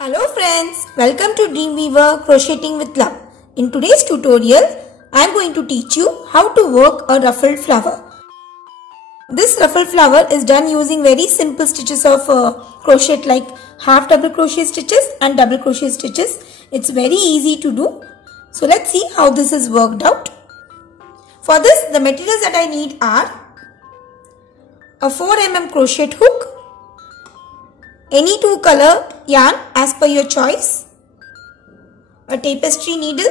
Hello friends, welcome to Dreamweaver Crocheting with Love. In today's tutorial, I am going to teach you how to work a ruffled flower. This ruffled flower is done using very simple stitches of crochet like half double crochet stitches and double crochet stitches. It's very easy to do. So let's see how this is worked out. For this, the materials that I need are a 4 mm crochet hook, any 2 color yarn as per your choice, a tapestry needle,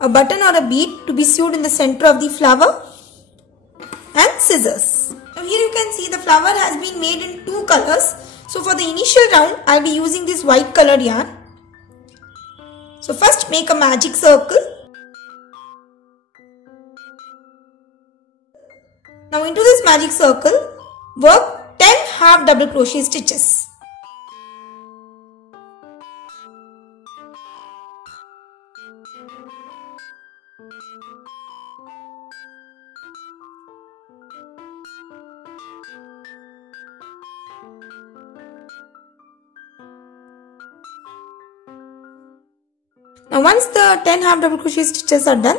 a button or a bead to be sewed in the center of the flower, and scissors. Now here you can see the flower has been made in 2 colors. So for the initial round, I will be using this white colored yarn. So first make a magic circle. Now into this magic circle, work 10 half double crochet stitches. Now once the 10 half double crochet stitches are done,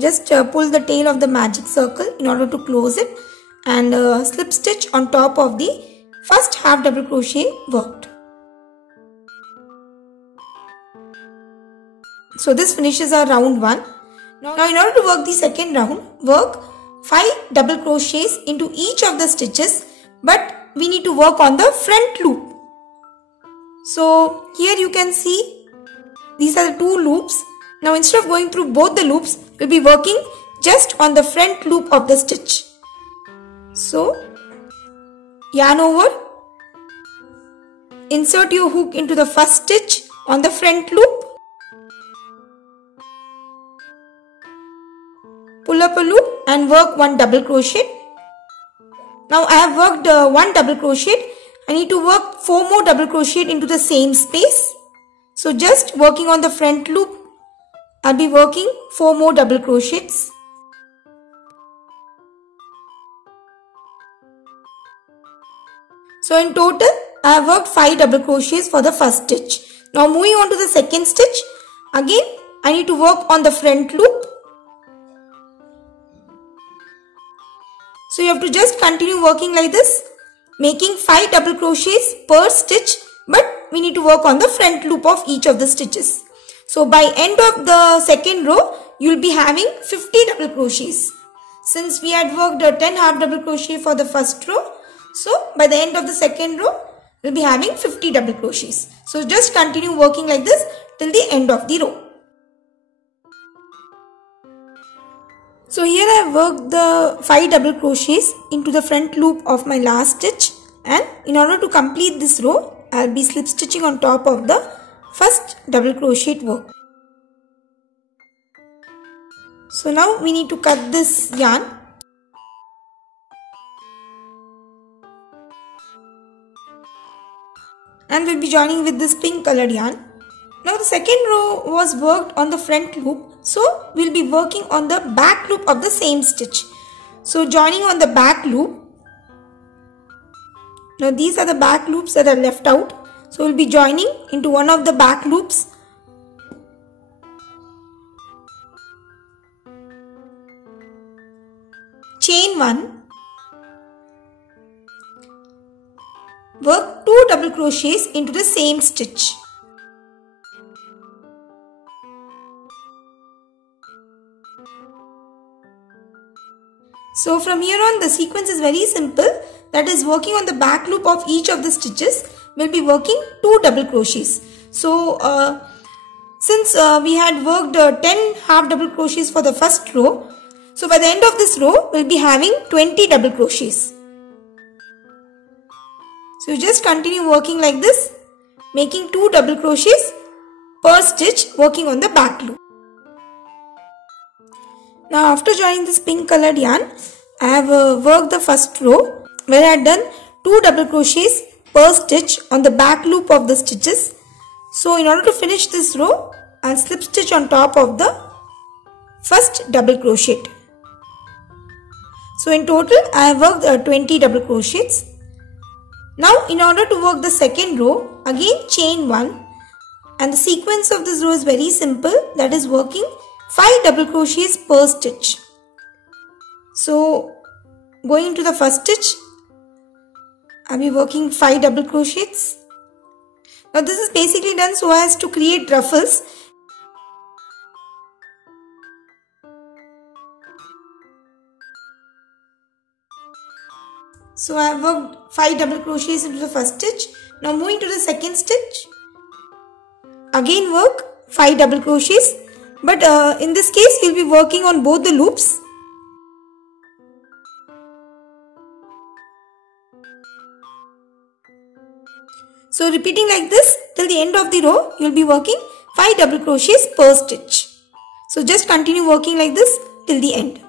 just pull the tail of the magic circle in order to close it and slip stitch on top of the first half double crochet worked. So this finishes our round 1. Now in order to work the second round, work 5 double crochets into each of the stitches, but we need to work on the front loop. So here you can see these are the 2 loops. Now instead of going through both the loops, we'll be working just on the front loop of the stitch. So yarn over, insert your hook into the first stitch on the front loop, pull up a loop and work 1 double crochet. Now I have worked 1 double crochet. I need to work 4 more double crochet into the same space. So just working on the front loop, I'll be working 4 more double crochets. So in total, I have worked 5 double crochets for the first stitch. Now moving on to the second stitch, again I need to work on the front loop. So you have to just continue working like this, making 5 double crochets per stitch, but we need to work on the front loop of each of the stitches. So by end of the second row, you will be having 50 double crochets. Since we had worked 10 half double crochet for the first row, so by the end of the second row, we will be having 50 double crochets. So just continue working like this till the end of the row. So here I have worked the 5 double crochets into the front loop of my last stitch, and in order to complete this row, I will be slip stitching on top of the first double crochet work. So now we need to cut this yarn. And we'll be joining with this pink colored yarn. Now the second row was worked on the front loop, so we'll be working on the back loop of the same stitch. So joining on the back loop. Now these are the back loops that are left out. So we'll be joining into one of the back loops. Chain 1. Work 2 double crochets into the same stitch. So from here on, the sequence is very simple. That is, working on the back loop of each of the stitches, we'll be working 2 double crochets. So since we had worked 10 half double crochets for the first row, so by the end of this row, we'll be having 20 double crochets. So you just continue working like this, making 2 double crochets per stitch, working on the back loop. Now after joining this pink colored yarn, I have worked the first row where I had done 2 double crochets per stitch on the back loop of the stitches. So in order to finish this row, I'll slip stitch on top of the first double crochet. So in total, I have worked 20 double crochets. Now in order to work the second row, again chain 1, and the sequence of this row is very simple, that is working 5 double crochets per stitch. So going into the first stitch, I'll be working 5 double crochets. Now this is basically done so as to create ruffles. So I have worked 5 double crochets into the first stitch. Now moving to the second stitch, again work 5 double crochets, but in this case you'll be working on both the loops. So repeating like this till the end of the row, you'll be working 5 double crochets per stitch. So just continue working like this till the end.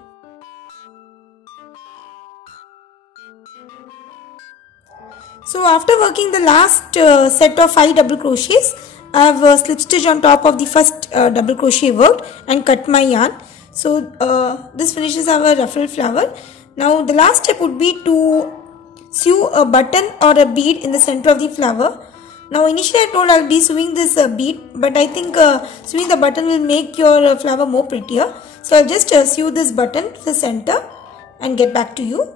So after working the last set of 5 double crochets, I have slip stitch on top of the first double crochet worked and cut my yarn. So this finishes our ruffle flower. Now the last step would be to sew a button or a bead in the center of the flower. Now initially I told I'll be sewing this bead, but I think sewing the button will make your flower more prettier. So I'll just sew this button to the center and get back to you.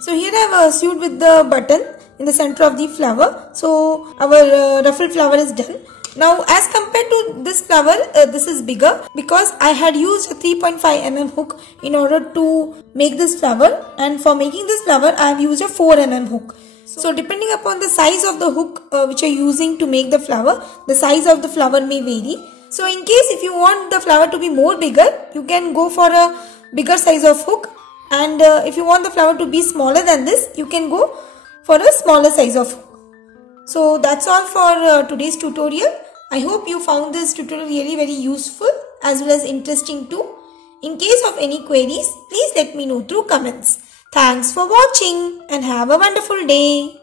So here I have sewed with the button in the center of the flower. So our ruffle flower is done. Now as compared to this flower, this is bigger because I had used a 3.5 mm hook in order to make this flower, and for making this flower I have used a 4 mm hook. So depending upon the size of the hook which you are using to make the flower, the size of the flower may vary. So in case if you want the flower to be more bigger, you can go for a bigger size of hook, and if you want the flower to be smaller than this, you can go for a smaller size of hook. So that's all for today's tutorial. I hope you found this tutorial really very useful as well as interesting too. In case of any queries, please let me know through comments. Thanks for watching and have a wonderful day.